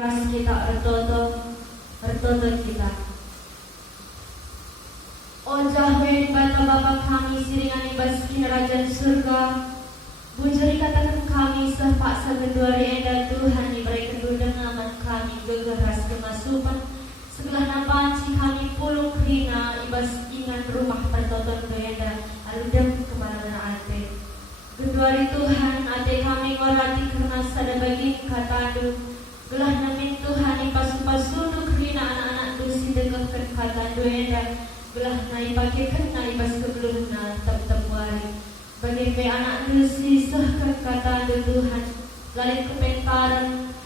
Ras kita ertoto kita. O Jahwe bata Bapa kami siringan ibas kinarajan surga. Bujuri katakan kami sepaksa menduari enda Tuhan diberi kedudangan kami gegeras kemasupan. Sebelah napanci kami pulung rina ibas ingan rumah pertoton doenda aludem kemana ate. Geduari Tuhan ate kami ngorati karena sada bagi katadu. Gelah namin Tuhan ipasu-pasuduk rina anak-anak dusi degahkan kata doenda. Gelah na ipakirkan na ibas kebelum na tep-tepuari. Bagi pe anak dusi sahkan kata Tuhan. Lalit kepentaran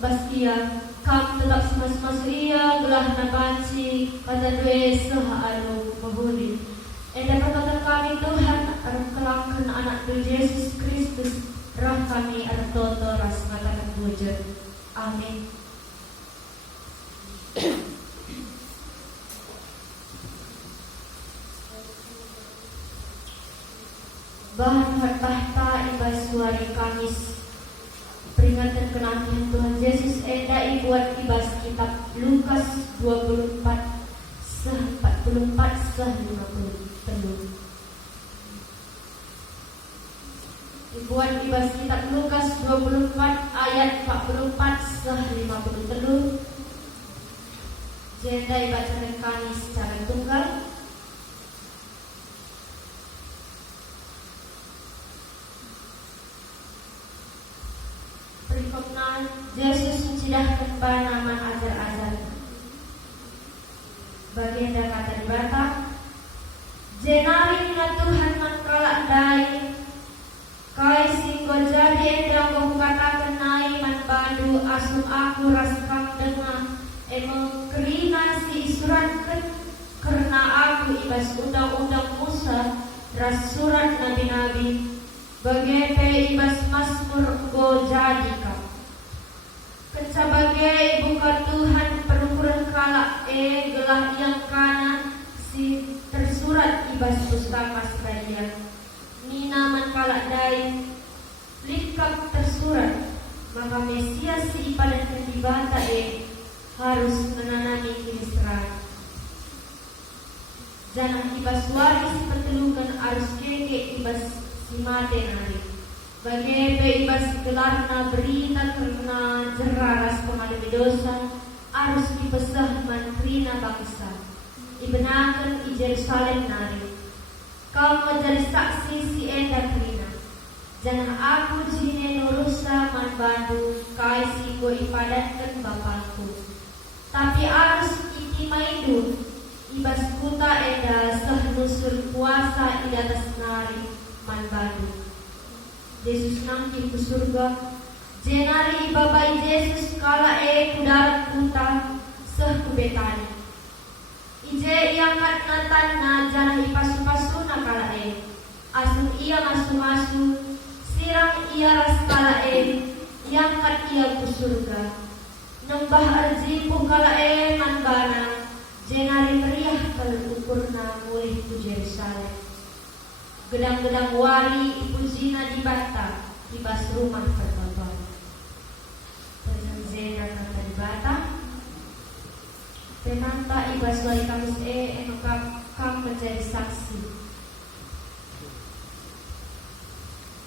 baskia. Kam tetap semas-semas ia gelah na banci kata doe sah adu mahuli. Enda perkataan kami Tuhan kelangkan anak du Yesus Kristus. Rah kami artoto ras matakan bujur. Amin. Bahan tahta ibas suari Kamis peringatan kenabian Tuhan Yesus enda ibuat ibas kitab Lukas 24 sah 44 sah 50 Ibuan ibas kitab Lukas 24 ayat 44 sah 53. Jenda dibacakan kami secara tunggal. Perikopnan Yesus mencidahkan panaman ajar-ajar. Baginda kata di bata, jenarin na Tuhan mangkalak dai. Kai singgo jadi endang kau katakan nai man bandu asum aku raskam dengan emang kerina si suratkan karena aku ibas undang-undang Musa ras surat nabi-nabi bagai ibas Mazmur go jadi kau kencabagai buka Tuhan perukuran kalak gelah yang kanan si tersurat ibas pustaka sekalian. Nina mankalak dai likap tersurat maka Mesias si ipadatkan di bata harus menanami kimisran. Jangan ibas waris petelukan arus keke ibas si mate nari. Bagai ibas gelarna berita karena jeraras pemalui dosa arus dipesah mantrina bangsa. Ibenakan i Jerusalem nari. Kau menjadi saksi si enda krina. Jangan aku jine nurusa man bandu kai si ko ipadatkan bapakku. Tapi arus iti maidu ibas kuta enda sehnusur puasa i atas nari man bandu. Yesus nangkin ke surga. Jenari babai Yesus kala kudarat kuta seh kubetani. Ije ia kat natan na janah ipasu-pasu na kala asum ia masu-masu sirang ia ras kala yang kat ia ku surga nembah arji pu kala manbana jenari meriah kal ukurna mulih ku Jerusalem gedang-gedang wari ipujina di bata di bas rumah pertoton zena kata di bata Penanta ibas wali Kamis enokap kam menjadi saksi.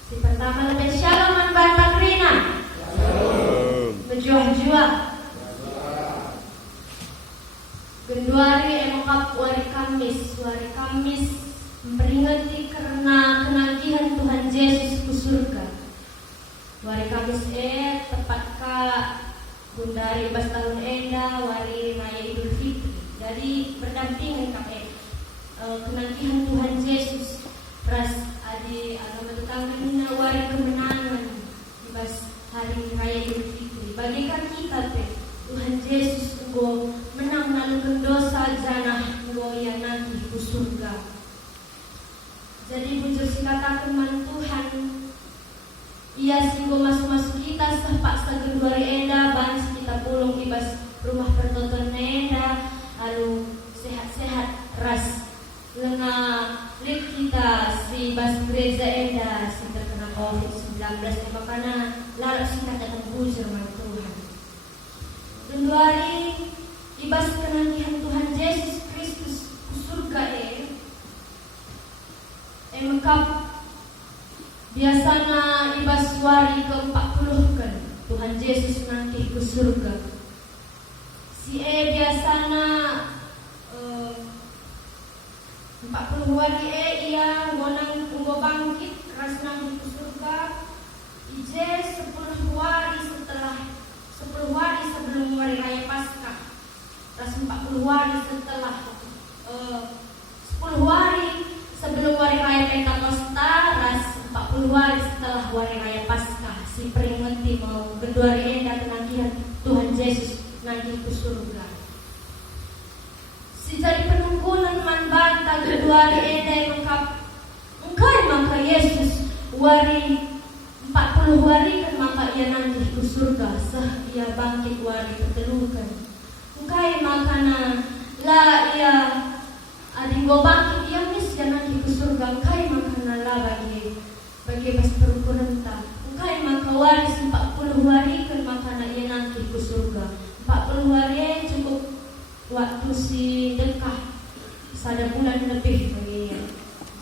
Si pertama lebih shalom man bantang rina. Menjuah-juah. Genduari enokap wali Kamis memperingati karena kenagihan Tuhan Yesus ke surga. Wali Kamis tepat ka Bundari ibas tahun enda wari raya Idul Fitri. Jadi berdampingan kakek kenagihan Tuhan Yesus ras adi agama tetangga wari kemenangan ibas hari raya Idul Fitri. Bagikan kita Tuhan Yesus enggo menang nalukeun dosa janah enggo yang nanti ku surga. Jadi bujur sikatakeun man Tuhan ia singgo masuk-masuk kita sepaksa geduari enda bans kita pulung ibas rumah pertonton enda lalu sehat-sehat ras lenga lik kita si bas gereja enda si terkena COVID-19 makanya lalu singkat datang bujur man Tuhan Keluari ibas kenangihan Tuhan Yesus Kristus ku surga mengkap biasana ibas wari ke-40 kan Tuhan Yesus nanti ku surga. Si biasana 40 hari ia wonang umbo bangkit ras nanti ku surga. Ije 10 hari sebelum hari raya Paskah. Ras 40 hari setelah 10 hari sebelum hari raya Pentakosta, ras 40 hari setelah hari raya Paskah. Si peringati mau kedua hari kenangihan Tuhan Yesus nanti ke surga. Si jadi penunggulan man banta kedua hari mengkap engkai maka Yesus wari 40 hari kan maka ia nanti ke surga sah ia bangkit wari ketelukan. Engkai makana la ia adinggo bangkit ia mis ia nanti ke surga. Engkai makana la bagi pas perukuran ta. Engkai maka wari 40 hari kan makana ia nanti ke surga. 40 hari cukup waktu si dekah sada bulan lebih bagi ia.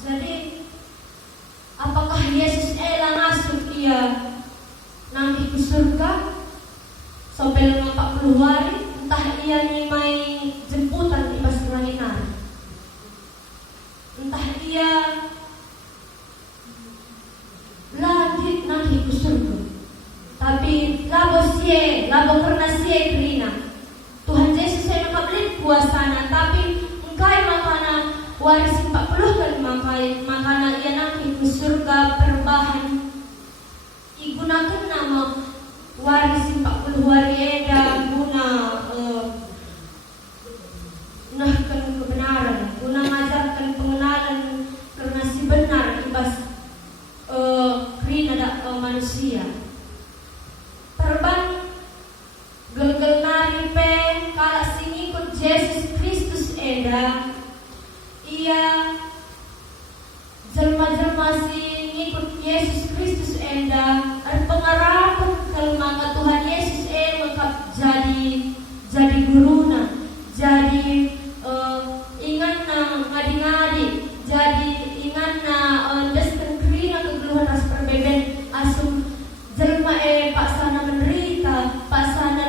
Jadi apakah Yesus masuk ia nanti ke surga sampai 40 hari? Entah ia nimai jemputan ibas keranginan, entah ia lanjut nanti ke surga. Tapi labo karena sie kerina Tuhan Yesus saya mengablit kuasana. Tapi engkai makana waris 40 kan makana ia nanti ke surga perbahan digunakan nama waris 40 hari guna nahkan kebenaran, guna mengajarkan pengenalan karena si benar ibas kerina manusia. Perban gegel nari pe kala sing ikut Yesus Kristus ia jelma-jelma sing ikut Yesus Kristus pengarapun kelemahan Tuhan Yesus mengkap jadi guruna, jadi ingat na ngadi-ngadi, jadi ingat na desken kerina kegeluhan ras perbeben asum jelma paksana menderita, paksana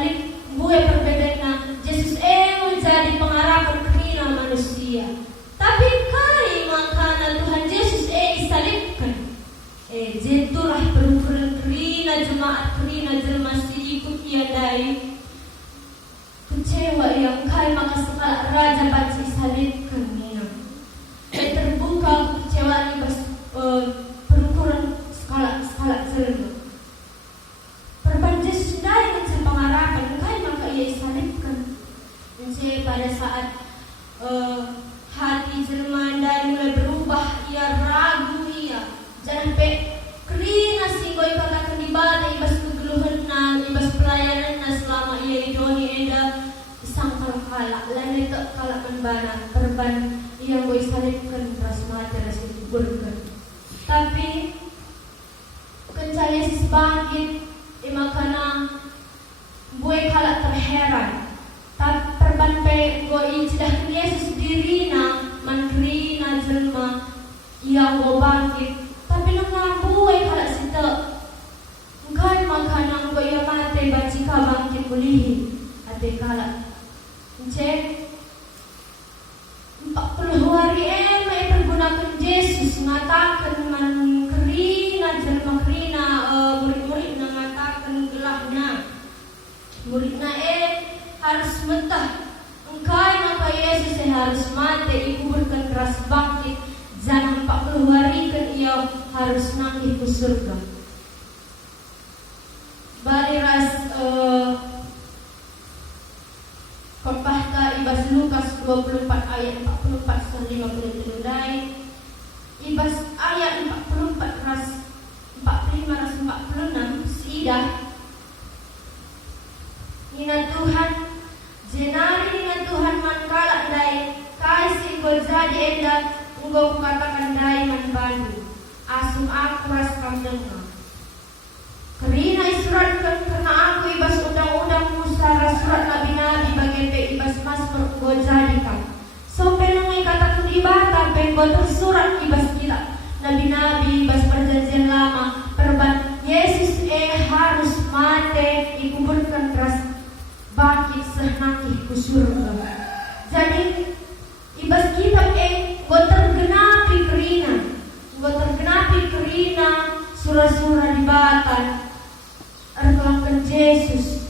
bue perbeben na Yesus menjadi pengarapan kerina manusia. Tapi kai makana Tuhan Yesus disalibkan. Jitulah perukuran kerina jemaat kerina jelma si ikut ia dari kecewa yang kai maka sekala raja baci salibkan nina. Terbuka kekecewaan ibas perukuran skala jelma. Perban Yesus dari mencari pengharapan kai maka ia salibkan. Mencari pada saat hati jelma dari mulai berubah, ia ragu ia jangan pe kerina singgoi katakan di bada ibas kegeluhan na ibas pelayanan na selama ia idoni isangkal kalak lain tak kalak menbana perban ia goi salibkan ras mati ras dikuburkan. Tapi kencang Yesus bangkit makana bue kalak terheran. Tapi perban pe goi cidah Yesus dirina manrina jelma ia go bangkit. Tapi nangabuhay kala sita engkai makanang ko iya mate baci ka bangkit kulihi ate kala cek 40 hari may pergunakan Yesus ngatakan man kerina jelma kerina murid-murid na ngatakan gelahna murid na harus mentah engkai maka Yesus harus mate ikuburkan keras bangkit. Jangan 40 hari kan ia harus nanti ke surga. Bali ras khotbah ka ibas Lukas 24 ayat 44 sampai 53 dai. Ibas ayat 44 ras 45 ras 46 sidah. Nina Tuhan jenari nina Tuhan mankala dai kasih ko jadi enda Engkau katakan dai man bandu asum aku ras kamdenga kerina isuratkan karena aku ibas undang-undang Musa ras surat Nabi jadi kam. So pengen kata ibata pengen tersurat ibas kita. Nabi-nabi ibas perjanjian lama perban Yesus harus mati dikuburkan keras bangkit senangki ku surga. Jadi ibas kitab tergenapi kerina surah-surah di batan arkelangkan Yesus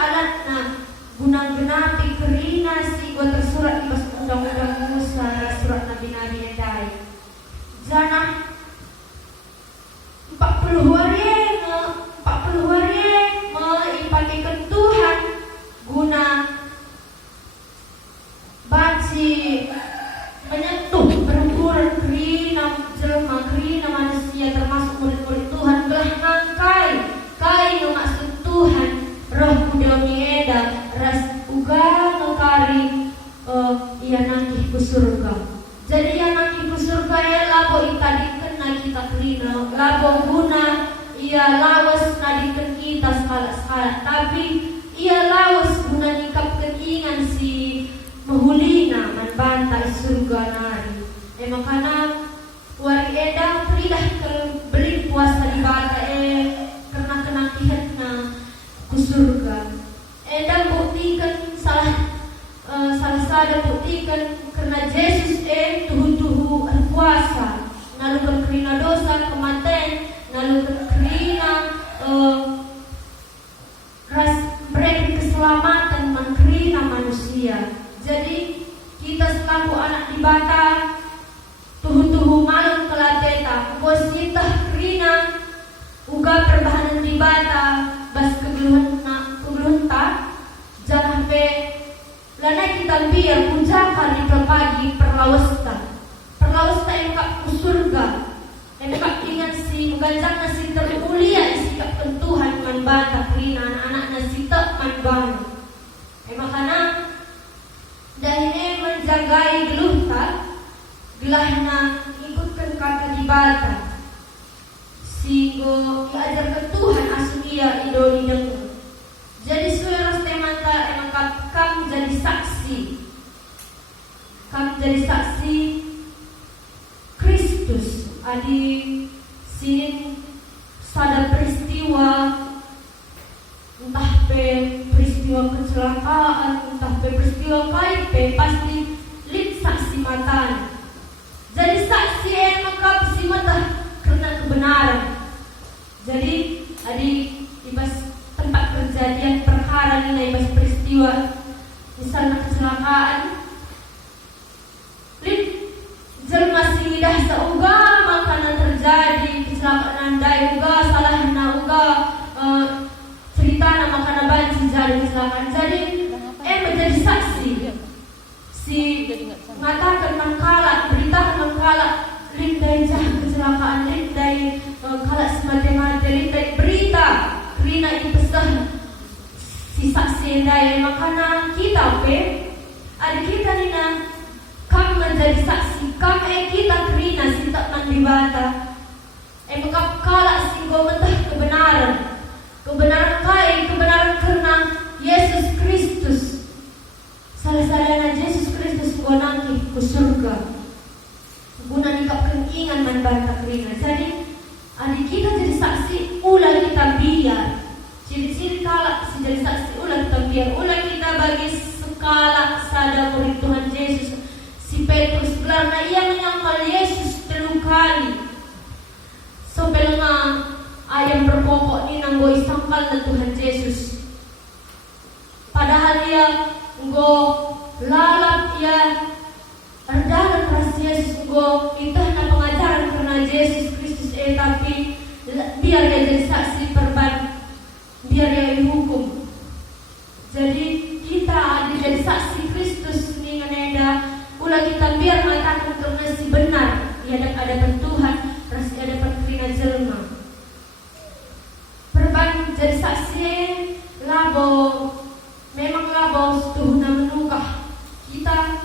alatna gunang genapi kerina si tersurat ibas undang-undang Musa surat nabi-nabi yang dai. Jana 40 hari mengipatikan Tuhan guna baci menyentuh perempuan kerina jelma kerina manusia termasuk murid-murid Tuhan belah ngangkai kai maksud Tuhan roh kudomi eda ras uga ngekari ia nangkih ku surga. Jadi ia nangkih ku surga ya labo itadikan na kita kerina labo guna ia lawas nadikan kita sekala-sekala tapi ia lawas guna nikapkan ingan si mahulina manbantai surga nari. Makana wari eda pridah beli puasa di bata karena kenakihan na ku surga. Eda buktikan salah sada buktikan karena Yesus tuhu puasa nalukan kerina dosa kematian nalukan kerina ras beri keselamatan mengkerina manusia. Jadi kita selaku anak di bata tuhu malam kelateta bositah kerina uga perbahanan di bata bas kegeluhan ta jangan pe lana kita biar pujakan di pagi perlawasta yang kak surga yang kak ingat si mengajak nasi termulia sikap Tuhan man bata kerina anak-anak nasi tak man bang. Makana dahine menjagai geluh tak gelahna ikutkan kata di bata sehingga diajarkan Tuhan asu ia idoli dengar. Jadi saudara temanta emang kam jadi saksi Kristus adi sini sada peristiwa entah peristiwa kecelakaan entah peristiwa KIP pasti lid saksi matan. Jadi saksi maka si mata karena kebenaran. Jadi adi ibas tempat kejadian perkara nilai ibas peristiwa misalnya kecelakaan lid jelma singidah sauga makanan terjadi kecelakaan andai uga salah na uga cerita nama kana banci jadi kecelakaan. Jadi menjadi saksi si mengatakan mengkala beritakan mengkala lindai jah kecelakaan lindai kala semata-mata lindai berita kerina itu pesan si saksi endai. Makana kita ada kita nina kam menjadi saksi kam kita kerina si tak mandibata maka kala singgo mentah kebenaran kebenaran karena Yesus Kristus salah-salahnya Yesus Kristus nangki ku surga guna nikapkan ingan manbanta kerina. Jadi adik kita jadi saksi ulah kita biar ciri-ciri kala si jadi saksi ulah kita biar ulah kita bagi skala sada murid Tuhan Yesus si Petrus karena ia menyangkal Yesus 3 kali sampai ayam berpokok ni nanggoi sangkal na Tuhan Yesus padahal ia nggo lalap ia rendahan keras Yesus nggo itah na pengajaran karena Yesus Kristus tapi biar dia jadi saksi perban biar dia dihukum. Jadi kita jadi saksi Kristus ni nganeda ulah kita biar mengatakan karena si benar ia ada Tuhan rasi ada perkerina jelma perban jadi saksi labo memang labo tuhna menungkah kita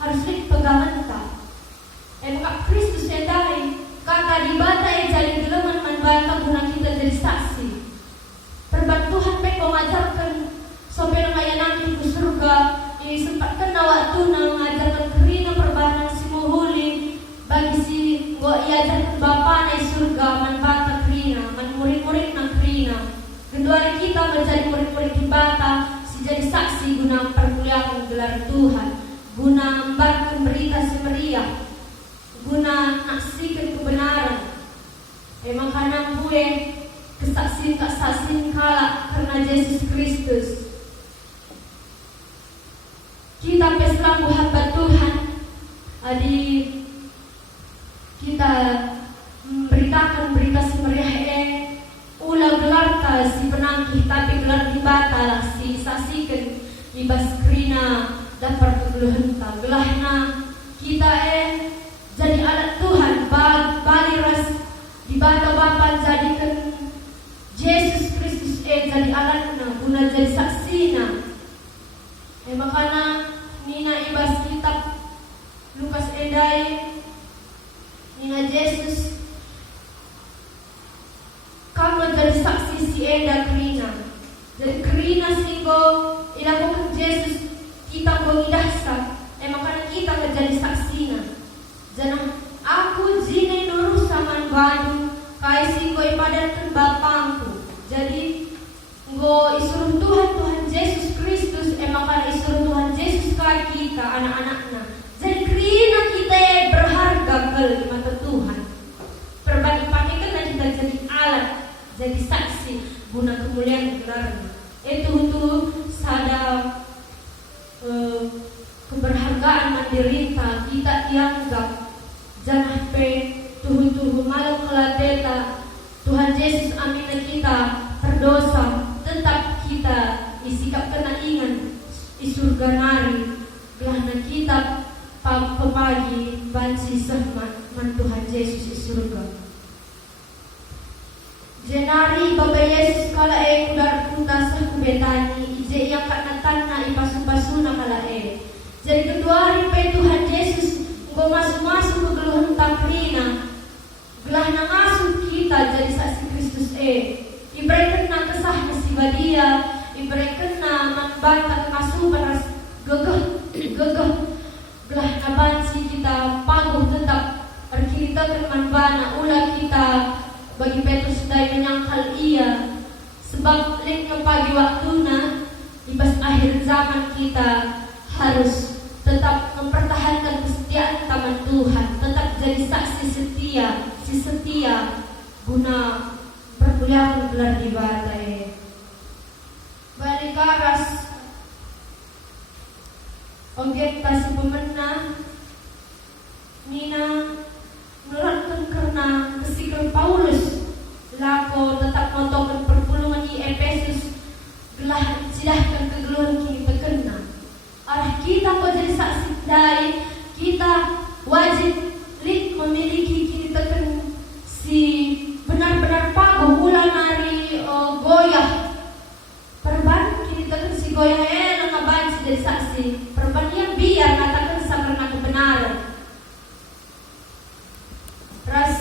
harus lihat pegangan tak Kristus yang dari kata di bata yang jadi geleman manbanta guna kita saksi guna permuliaan gelar Tuhan, guna membarkan berita semeriah, guna naksikan kebenaran. Makanya gue kesaksian kala karena Yesus Kristus. Kita selaku hamba Tuhan, kita memberitakan berita semeriah ulah gelar si penangkih, tapi gelar di batalah si saksikan ibas krina dapat kegeluhan gelahna kita jadi alat Tuhan bali ras di bata Bapa jadikan Yesus Kristus jadi alatna guna jadi saksina. Makanya nina ibas kitab Lukas edai nina Yesus kamu jadi saksi si eda krina. Jadi krina singgo ilakukan Yesus kita mengidahsa. Makanya kita menjadi saksina. Jangan aku jine nurus sama badu kai singgo ipadatkan bapangku. Jadi nggo isuruh Tuhan Yesus Kristus makanya isuruh Tuhan Yesus kai kita anak-anaknya. Jadi krina kita berharga di mata Tuhan. Perbagi pakaikan kita jadi alat, jadi saksi guna kemuliaan gelarnya. Itu sada keberhargaan menderita kita dianggap jangan tuh malam kelateta Tuhan Yesus amina kita berdosa tetap kita isikap kena ingan isurga nari gelahna kita pagi bansi sehmat man Tuhan Yesus isurga. Jenari Bapa Yesus kala kudar kuta sah kubetani ije yang kanatana ipasu-pasuna kala Jadi kedua hari Tuhan Yesus go masuk-masuk ke geluhan takrina gelah ngasuh kita jadi saksi Kristus iberikan na kesah si badia iberikan na bantah kengasuhan ras gegeh gelah nabansi kita paguh tetap kita kermanbana ulah kita bagi Petrus dai menyangkal ia sebab lek pagi waktuna ibas akhir zaman kita harus tetap mempertahankan kesetiaan taman Tuhan, tetap jadi saksi setia guna perkuliahan gelar di batai. Balik karas objek si pemenang Nina nuratkan karena kesikal Paulus lako tetap motokan perpulungan di Efesus gelah sidahkan kegeluhan kini terkena arah kita kok jadi saksi dari kita wajib memiliki kini terkena si benar-benar paguh ulah nari goyah perban kini terkena si goyah nakaban si jadi saksi perban yang biar katakan sa karena kebenaran ras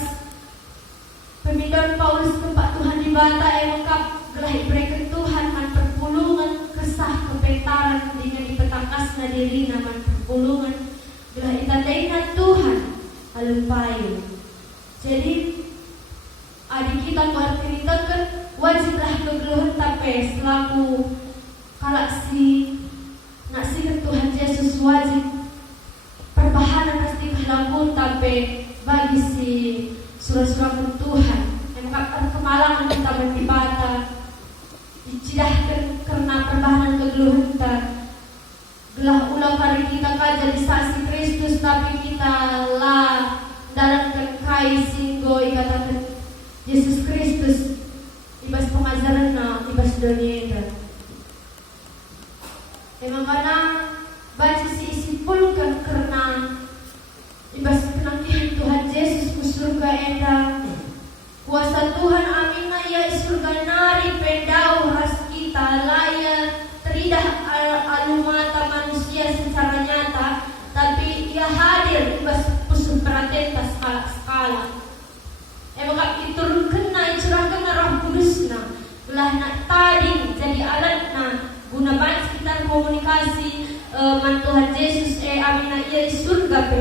pemindahan Paulus tempat Tuhan di bata lengkap gelah iberikan Tuhan man perpulungan kesah kepentaran dengan dipetangkasna diri man perpulungan gelah itandainan Tuhan alumpayo. Jadi adik kita buat ceritakan wajiblah kegeluhan tapi selaku kalaksi naksikan Tuhan Yesus wajib perbahanan pasti kehilangan tapi bagi si surah-surah Tuhan yang kemalangan kita berdibata dicidahkan karena perbahanan kegeluhan kita gelah ulang kali kita kan jadi saksi Kristus tapi kita lah dalam kai singgo ikatakan Yesus Kristus ibas pengajaran na ibas dunia emang karena baca si isi pulkan karena ibas penangkihan Tuhan Yesus ke surga enda kuasa Tuhan amina ya surga nari pendau ras kita laya teridah alumata manusia secara nyata tapi ia hadir ibas pusuh perhatian skala maka diturunkan na icurahkan na Roh Kudus na belah na tadi jadi alat na guna banyak kita komunikasi man Tuhan Yesus amina ia surga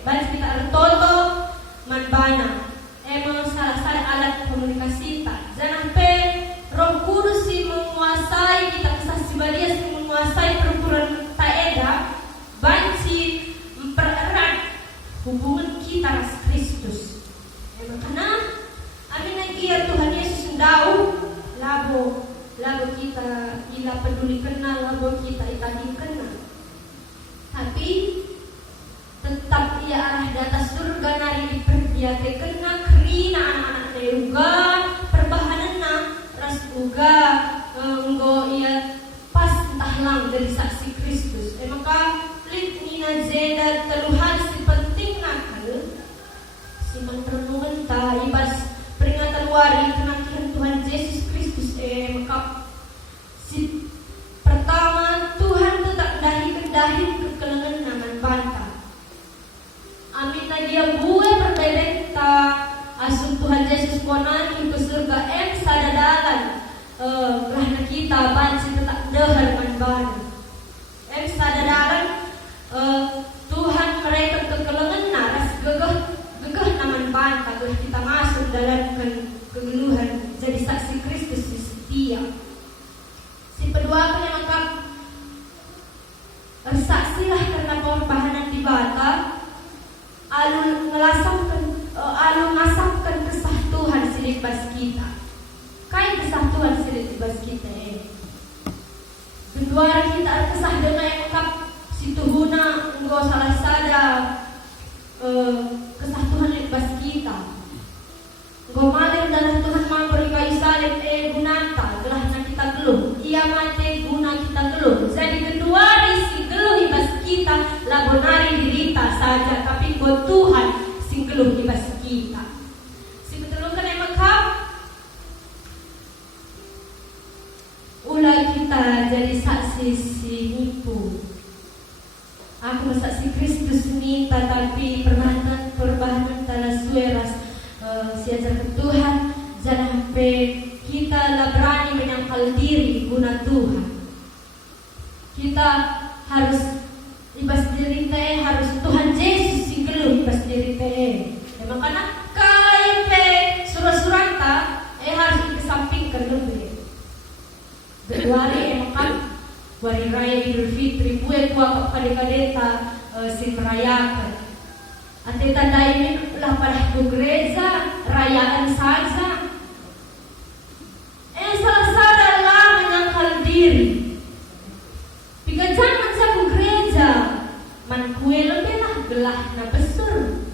banyak kita artoto man bana emang salah alat komunikasi tak jangan Roh Kudus si menguasai kita kesaksian dia si menguasai hubungan kita ras Kristus. Makanya amin lagi ya Tuhan Yesus sendau labo kita ila peduli kenal, labo kita itadi kenal. Tapi tetap ia arah di atas surga nari diperdiate kena kerina anak-anak juga perbahanan na ras juga enggo ia pas entah lang dari saksi Kristus. Maka lit nina zeda teluhan si penting nakal si mentrenungan ta ibas peringatan wari kenakian Tuhan Yesus Kristus. Maka si pertama Tuhan tetap dahi kekelengan naman banta. Amin na dia buwe berbebenta asun Tuhan Yesus konan ke surga sadadalan rahna kita bansi tetap dehar man sadadalan Tuhan mereka kekelengan naras gegah naman banta gelah kita masuk dalam kegeluhan jadi saksi Kristus di setia. Si kedua kena maka saksilah karena pembahanan di bata alun ngasapkan kesah Tuhan silik bas kita. Kai kesah Tuhan silik bas kita kedua kita kesah dengan yang mengkap si Tuhuna engkau salah sada kesah Tuhan silik bas kita. Engkau malir dalam Tuhan memberi kayu salib gunanta gelah na kita geluh. Ia mati guna kita geluh. Jadi kedua si geluh ibas kita labonari dirita saja, tapi buat Tuhan sing geluh ibas kita. Si betulkan yang mekap ulah kita jadi saksi si nipu. Aku saksi Kristus minta tapi perbahanan tala sueras si ajar ke Tuhan jangan sampai kita lah berani menyangkal diri guna Tuhan. Kita harus ibas diri teh harus Tuhan Yesus sing geluh ibas diri teh. Makanya KIP surah-surata harus dikesampingkan lebih. Berwari makan wari raya Idul Fitri buat kuah kadeta sing merayakan. Ante tanda ini lah pada gereja rayaan saja. Salah lah menyangkal diri. Jika jangan saku gereja, man kue lebih lah gelah na besar.